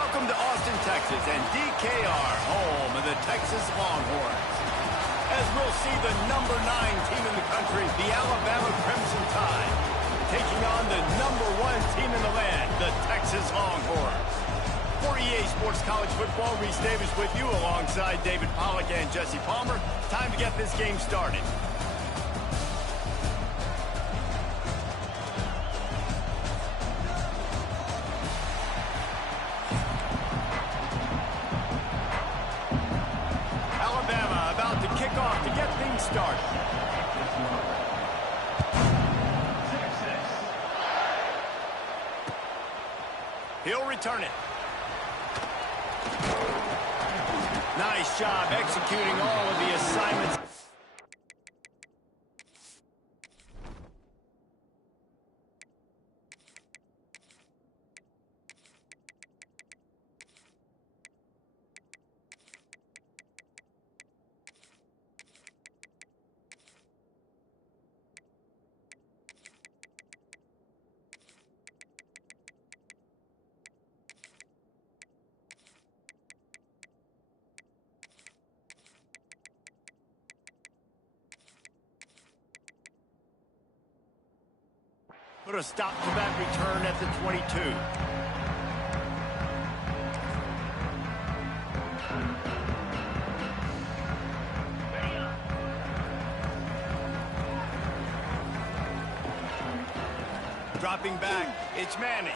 Welcome to Austin, Texas, and DKR, home of the Texas Longhorns. As we'll see the number 9 team in the country, the Alabama Crimson Tide, taking on the number 1 team in the land, the Texas Longhorns. For EA Sports College Football, Reese Davis with you alongside David Pollack and Jesse Palmer. Time to get this game started. Alabama about to kick off to get things started. He'll return it. Nice job executing all of the assignments. Put a stop to that return at the 22. Dropping back, it's Manning.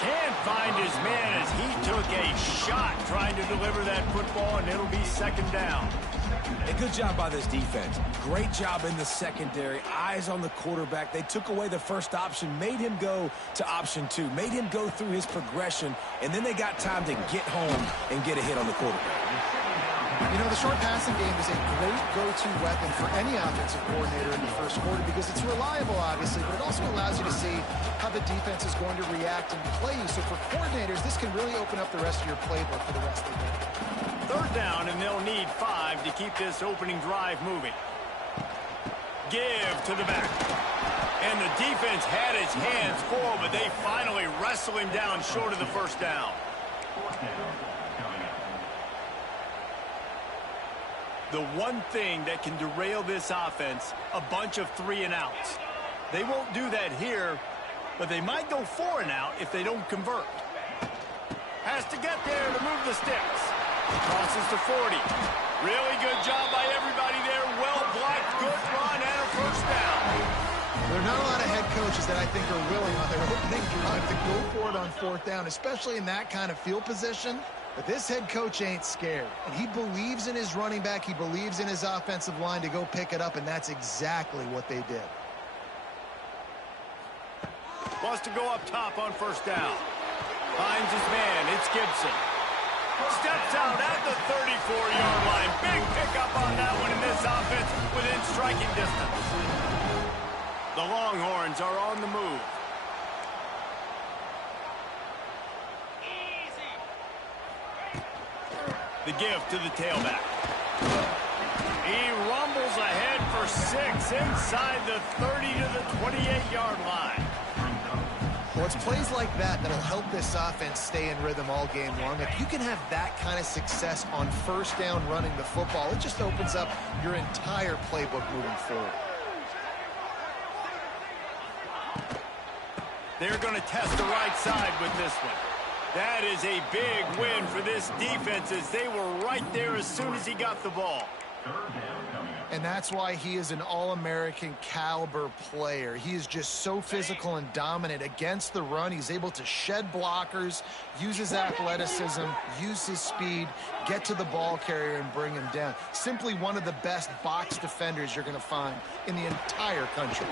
Can't find his man as he took a shot trying to deliver that football, and it'll be second down. A good job by this defense. Great job in the secondary. Eyes on the quarterback. They took away the first option, made him go to option 2, made him go through his progression, and then they got time to get home and get a hit on the quarterback. You know, the short passing game is a great go-to weapon for any offensive coordinator in the first quarter because it's reliable, obviously, but it also allows you to see how the defense is going to react and play you. So for coordinators, this can really open up the rest of your playbook for the rest of the game. Third down, and they'll need 5 to keep this opening drive moving. Give to the back. And the defense had its hands full, but they finally wrestle him down short of the first down. The one thing that can derail this offense, a bunch of 3-and-outs. They won't do that here, but they might go 4-and-out if they don't convert. Has to get there to move the sticks. Crosses to 40. Really good job by everybody there. Well blocked, good run, and a first down. There are not a lot of head coaches that I think are willing on their opening drive to go for it on 4th down, especially in that kind of field position. But this head coach ain't scared. And he believes in his running back. He believes in his offensive line to go pick it up, and that's exactly what they did. Wants to go up top on first down. Finds his man. It's Gibson. Steps out at the 34-yard line. Big pickup on that one in this offense within striking distance. The Longhorns are on the move. The give to the tailback. He rumbles ahead for 6 inside the 30 to the 28-yard line. Well, it's plays like that that'll help this offense stay in rhythm all game long. If you can have that kind of success on first down running the football, it just opens up your entire playbook moving forward. They're going to test the right side with this one. That is a big win for this defense as they were right there as soon as he got the ball. And that's why he is an All-American caliber player. He is just so physical and dominant against the run. He's able to shed blockers, use his athleticism, use his speed, get to the ball carrier and bring him down. Simply one of the best box defenders you're going to find in the entire country.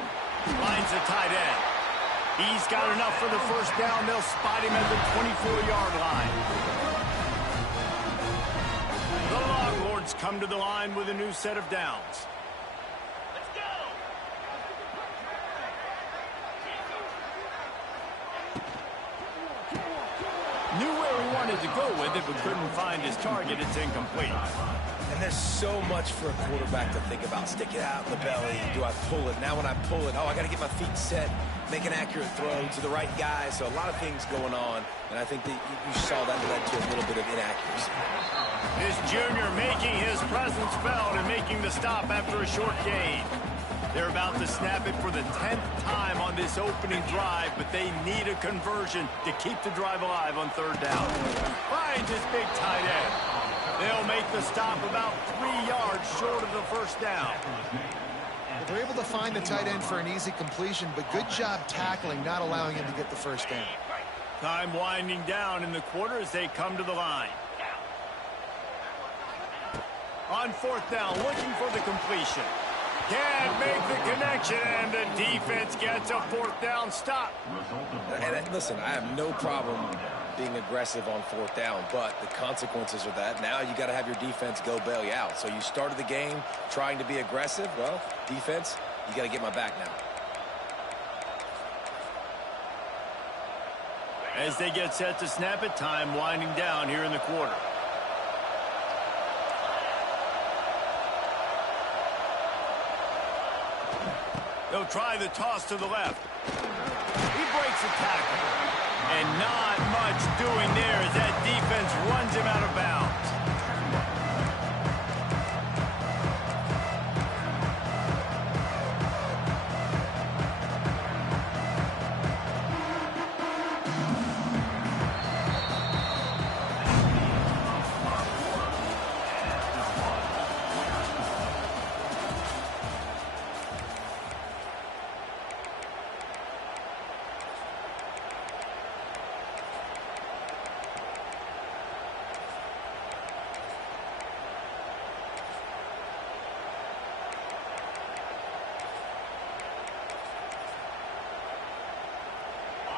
Lines the tight end. He's got enough for the first down. They'll spot him at the 24-yard line. The Longhorns come to the line with a new set of downs. Let's go! Knew where he wanted to go with it, but couldn't find his target. It's incomplete. And there's so much for a quarterback to think about. Stick it out in the belly. Do I pull it? Now when I pull it, oh, I got to get my feet set, make an accurate throw to the right guy. So a lot of things going on, and I think that you saw that led to a little bit of inaccuracy. This junior making his presence felt and making the stop after a short gain. They're about to snap it for the 10th time on this opening drive, but they need a conversion to keep the drive alive on third down. Finds his big tight end. They'll make the stop about 3 yards short of the first down. They're able to find the tight end for an easy completion, but good job tackling, not allowing him to get the first down. Time winding down in the quarter as they come to the line. On fourth down, looking for the completion. Can't make the connection, and the defense gets a fourth down stop. And listen, I have no problem being aggressive on fourth down, but the consequences of that, now you got to have your defense go bail you out. So you started the game trying to be aggressive. Well, defense, you got to get my back now. As they get set to snap it, time winding down here in the quarter. They'll try the toss to the left. He breaks a tackle. And not much doing there as that defense runs him out of bounds.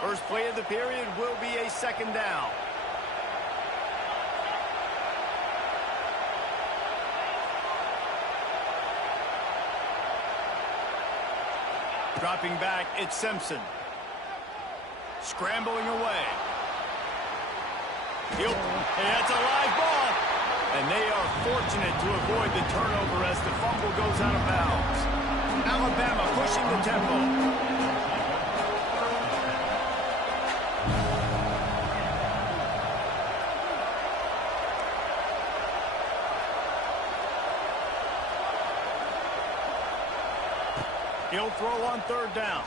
First play of the period will be a second down. Dropping back, it's Simpson. Scrambling away. That's a live ball. And they are fortunate to avoid the turnover as the fumble goes out of bounds. Alabama pushing the tempo. He'll throw on third down.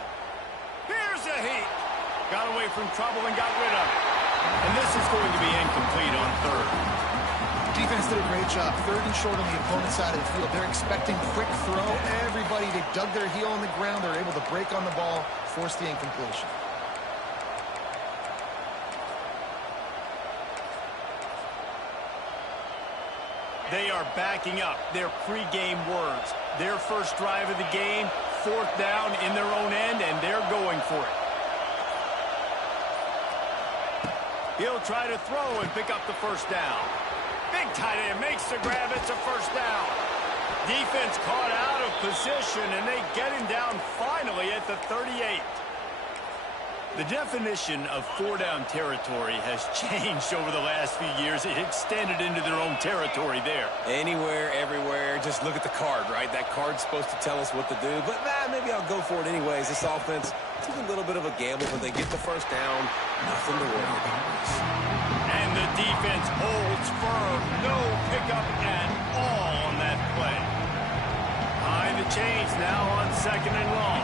Here's a heat. Got away from trouble and got rid of it. And this is going to be incomplete on third. Defense did a great job. Third and short on the opponent's side of the field. They're expecting quick throw. Everybody, they dug their heel on the ground. They're able to break on the ball, force the incompletion. They are backing up their pregame words. Their first drive of the game, fourth down in their own end, and they're going for it. He'll try to throw and pick up the first down. Big tight end makes the grab. It's a first down. Defense caught out of position, and they get him down finally at the 38. The definition of four-down territory has changed over the last few years. It extended into their own territory there. Anywhere, everywhere, just look at the card, right? That card's supposed to tell us what to do, but maybe I'll go for it anyways. This offense took a little bit of a gamble, but they get the first down. Nothing to worry about. And the defense holds firm. No pickup at all on that play. Behind the chains now on second and long.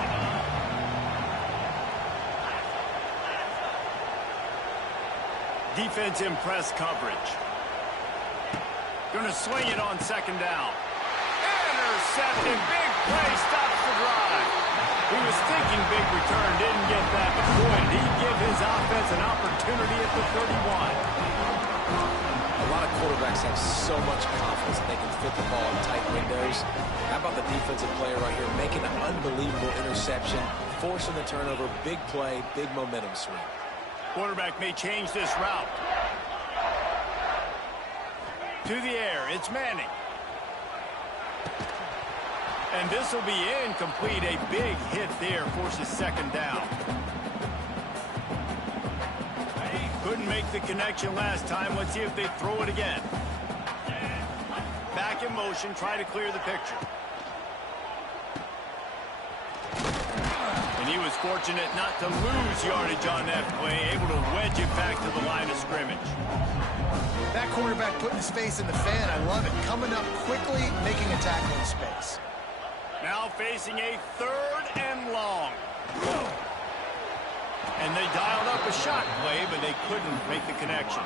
Defense in press coverage. Going to swing it on second down. Intercepted. Big play. Stops the drive. He was thinking big return. Didn't get that. But boy, did he give his offense an opportunity at the 31. A lot of quarterbacks have so much confidence that they can fit the ball in tight windows. How about the defensive player right here making an unbelievable interception, forcing the turnover, big play, big momentum swing. Quarterback may change this route. To the air, it's Manning. And this will be incomplete. A big hit there, forces second down. Couldn't make the connection last time. Let's see if they throw it again. Back back in motion, try to clear the picture. And he was fortunate not to lose yardage on that play, able to wedge it back to the line of scrimmage. That quarterback putting his face in the fan, I love it. Coming up quickly, making a tackle in space. Now facing a 3rd and long. And they dialed up a shot play, but they couldn't make the connection.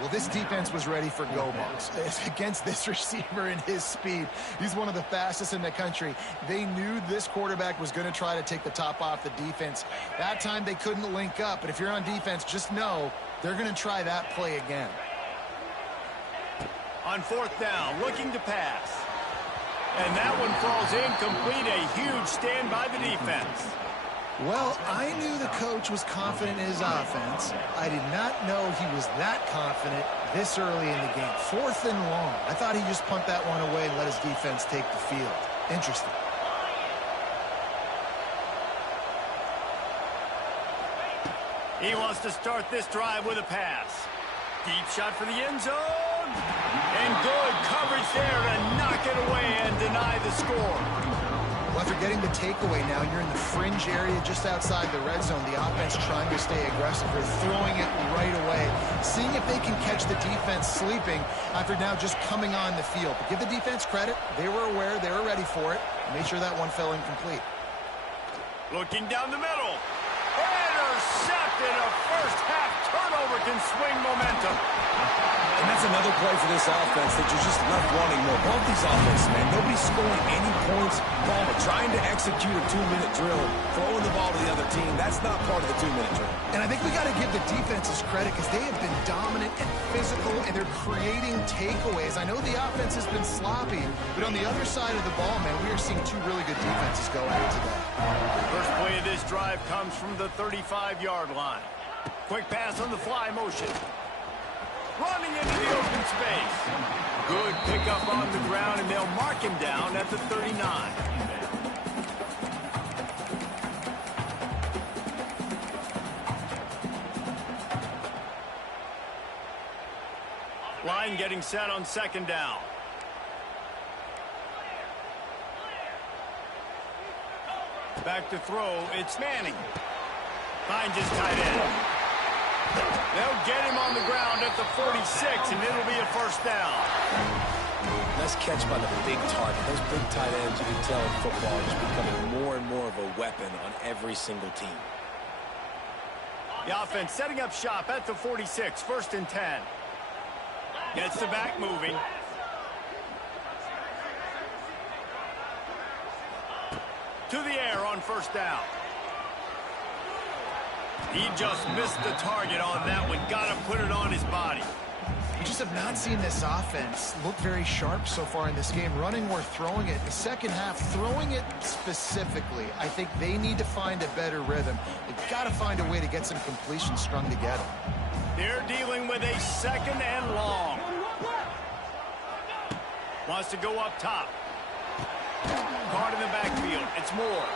Well, this defense was ready for go balls. Against this receiver and his speed, he's one of the fastest in the country. They knew this quarterback was going to try to take the top off the defense. That time they couldn't link up, but if you're on defense, just know they're going to try that play again. On 4th down, looking to pass. And that one falls incomplete. A huge stand by the defense. Well, I knew the coach was confident in his offense. I did not know he was that confident this early in the game. 4th and long. I thought he'd just punt that one away and let his defense take the field. Interesting. He wants to start this drive with a pass. Deep shot for the end zone. And good coverage there to knock it away and deny the score. Well, after getting the takeaway now, you're in the fringe area just outside the red zone. The offense trying to stay aggressive. They're throwing it right away, seeing if they can catch the defense sleeping after now just coming on the field. But give the defense credit. They were aware. They were ready for it. Made sure that one fell incomplete. Looking down the middle. Intercepted. A first-half turnover can swing momentum. And that's another play for this offense that you're just left wanting more. Both these offenses, man, nobody's scoring any points. Ballmer trying to execute a 2-minute drill, throwing the ball to the other team. That's not part of the 2-minute drill. And I think we got to give the defenses credit because they have been dominant and physical, and they're creating takeaways. I know the offense has been sloppy, but on the other side of the ball, man, we are seeing 2 really good defenses go at it today. First play of this drive comes from the 35-yard line. Quick pass on the fly motion. Running into the open space. Good pickup on the ground, and they'll mark him down at the 39. Line getting set on 2nd down. Back to throw, it's Manning. Finds his tight end. They'll get him on the ground at the 46, and it'll be a 1st down. Nice catch by the big target. Those big tight ends, you can tell in football, are just becoming more and more of a weapon on every single team. The offense setting up shop at the 46, 1st and 10. Gets the back moving. To the air on 1st down. He just missed the target on that one. Got to put it on his body. We just have not seen this offense look very sharp so far in this game. Running or throwing it. In the second half, throwing it specifically, I think they need to find a better rhythm. They've got to find a way to get some completions strung together. They're dealing with a 2nd and long. Wants to go up top. Card in the backfield. It's Moore.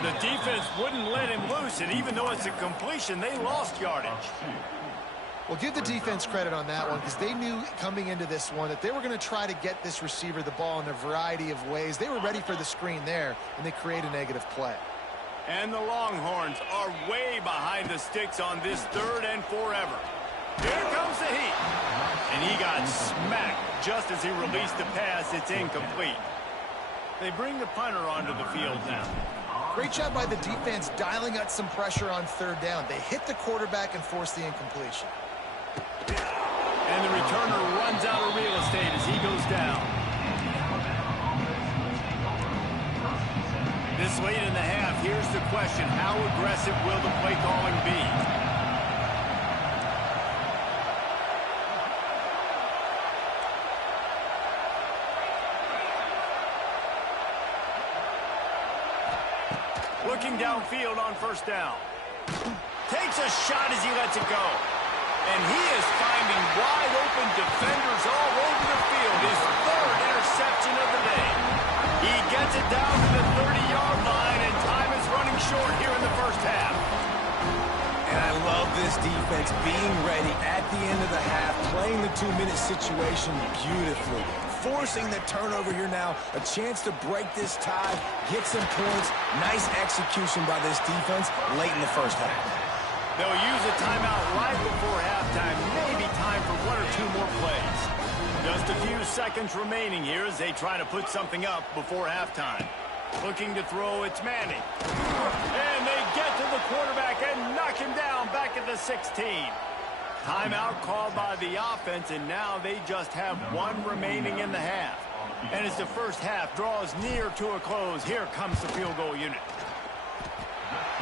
The defense wouldn't let him loose, and even though it's a completion, they lost yardage. Well, give the defense credit on that one because they knew coming into this one that they were going to try to get this receiver the ball in a variety of ways. They were ready for the screen there, and they create a negative play. And the Longhorns are way behind the sticks on this 3rd and forever. Here comes the heat. And he got smacked just as he released the pass. It's incomplete. They bring the punter onto the field now. Great job by the defense dialing out some pressure on 3rd down. They hit the quarterback and forced the incompletion. And the returner runs out of real estate as he goes down. This late in the half, here's the question. How aggressive will the play calling be? Looking downfield on 1st down. Takes a shot as he lets it go. And he is finding wide open defenders all over the field. His 3rd interception of the day. He gets it down to the 30-yard line, and time is running short here in the 1st half. And I love this defense being ready at the end of the half, playing the 2-minute situation beautifully. forcing the turnover here now. A chance to break this tie, get some points. Nice execution by this defense late in the first half. They'll use a timeout right before halftime. Maybe time for 1 or 2 more plays. Just a few seconds remaining here as they try to put something up before halftime. Looking to throw, it's Manning. And they get to the quarterback and knock him down back at the 16. Timeout called by the offense, and now they just have 1 remaining in the half. And as the first half draws near to a close, here comes the field goal unit.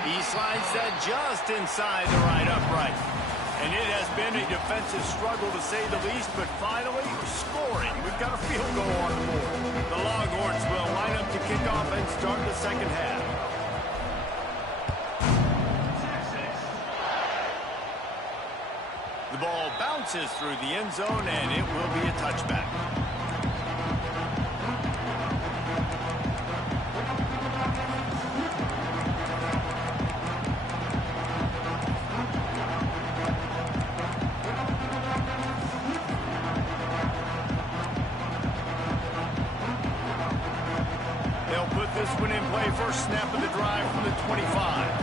He slides that just inside the right upright. And it has been a defensive struggle to say the least, but finally scoring. We've got a field goal on the board. The Longhorns will line up to kick off and start the second half. The ball bounces through the end zone, and it will be a touchback. They'll put this one in play. First snap of the drive from the 25.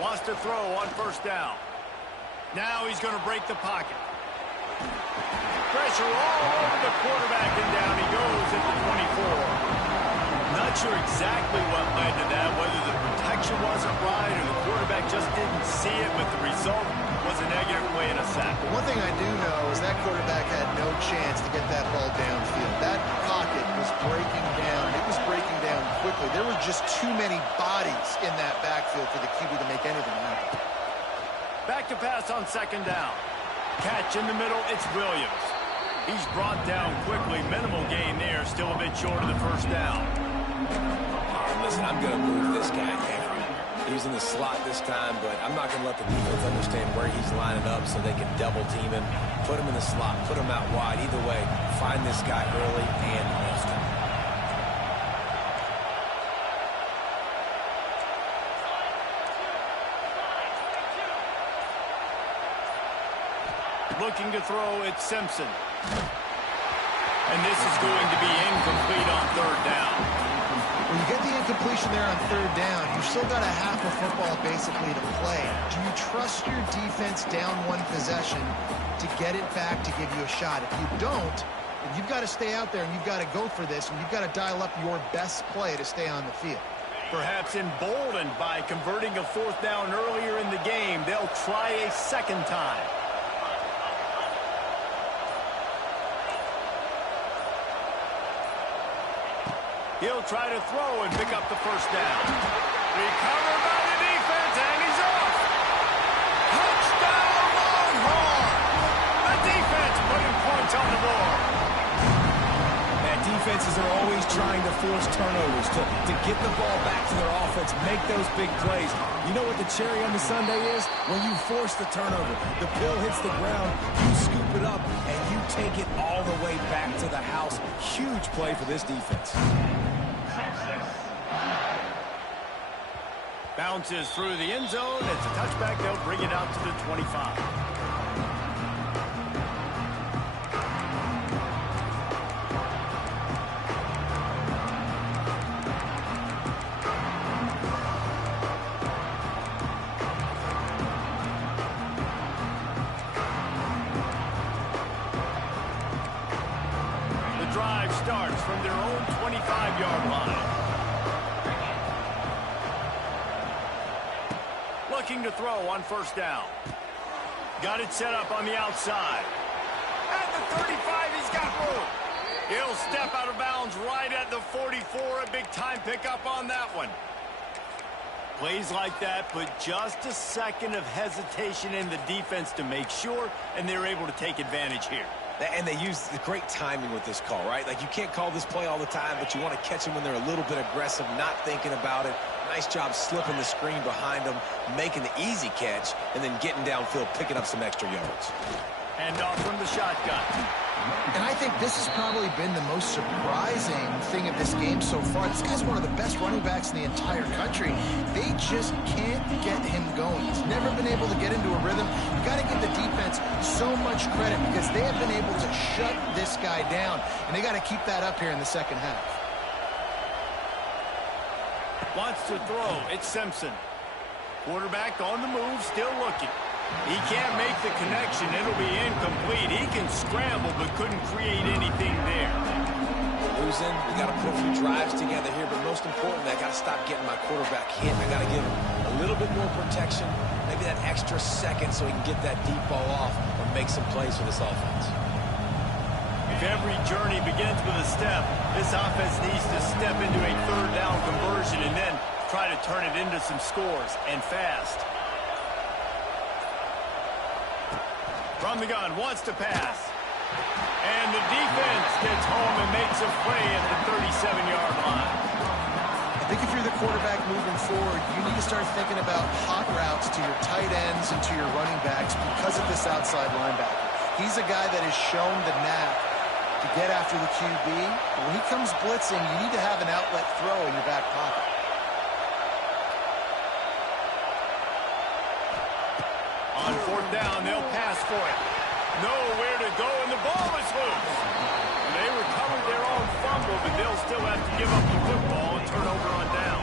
Wants to throw on first down. Now he's going to break the pocket. Pressure all over the quarterback, and down he goes at the 24. Not sure exactly what led to that, whether the protection wasn't right or the quarterback just didn't see it, but the result was a negative play and a sack. One thing I do know is that quarterback had no chance to get that ball downfield. That pocket was breaking down. It was breaking down quickly. There were just too many bodies in that backfield for the QB to make anything happen. Back to pass on second down. Catch in the middle, it's Williams. He's brought down quickly. Minimal gain there, still a bit short of the first down. Listen, I'm going to move this guy everywhere. He's in the slot this time, but I'm not going to let the defense understand where he's lining up so they can double team him, put him in the slot, put him out wide. Either way, find this guy early and often. Looking to throw, it's Simpson. And this is going to be incomplete on third down. When you get the incompletion there on third down, you've still got a half of football basically to play. Do you trust your defense down 1 possession to get it back to give you a shot? If you don't, then you've got to stay out there and you've got to go for this, and you've got to dial up your best play to stay on the field. Perhaps emboldened by converting a fourth down earlier in the game, they'll try a second time. He'll try to throw and pick up the first down. Recovered by the defense, and he's off. Touchdown, Longhorn! The defense putting points on the board. Man, defenses are always trying to force turnovers, to get the ball back to their offense, make those big plays. You know what the cherry on the sundae is? When you force the turnover, the pill hits the ground, you scoop it up, and you take it all the way back to the house. Huge play for this defense. Bounces through the end zone. It's a touchback. They'll bring it out to the 25. The drive starts from their own 25-yard line. Looking to throw on first down. Got it set up on the outside. At the 35, he's got room. He'll step out of bounds right at the 44. A big time pickup on that one. Plays like that, but just a second of hesitation in the defense to make sure, and they're able to take advantage here. And they use the great timing with this call, right? Like, you can't call this play all the time, but you want to catch them when they're a little bit aggressive, not thinking about it. Nice job slipping the screen behind them, making the easy catch, and then getting downfield, picking up some extra yards. And off from the shotgun. And I think this has probably been the most surprising thing of this game so far. This guy's one of the best running backs in the entire country. They just can't get him going. He's never been able to get into a rhythm. You got to give the defense so much credit because they have been able to shut this guy down, and they got to keep that up here in the second half. Wants to throw. It's Simpson. Quarterback on the move, still looking. He can't make the connection. It'll be incomplete. He can scramble, but couldn't create anything there. Losing. We got to put a few drives together here, but most importantly, I got to stop getting my quarterback hit. I got to give him a little bit more protection, maybe that extra second so he can get that deep ball off or make some plays for this offense. If every journey begins with a step, this offense needs to step into a third down conversion and then try to turn it into some scores, and fast. From the gun, wants to pass. And the defense gets home and makes a play at the 37-yard line. I think if you're the quarterback moving forward, you need to start thinking about hot routes to your tight ends and to your running backs because of this outside linebacker. He's a guy that has shown the knack to get after the QB. But when he comes blitzing, you need to have an outlet throw in your back pocket. On fourth down, they'll pass for it. Nowhere to go, and the ball is loose. They recovered their own fumble, but they'll still have to give up the football and turn over on down.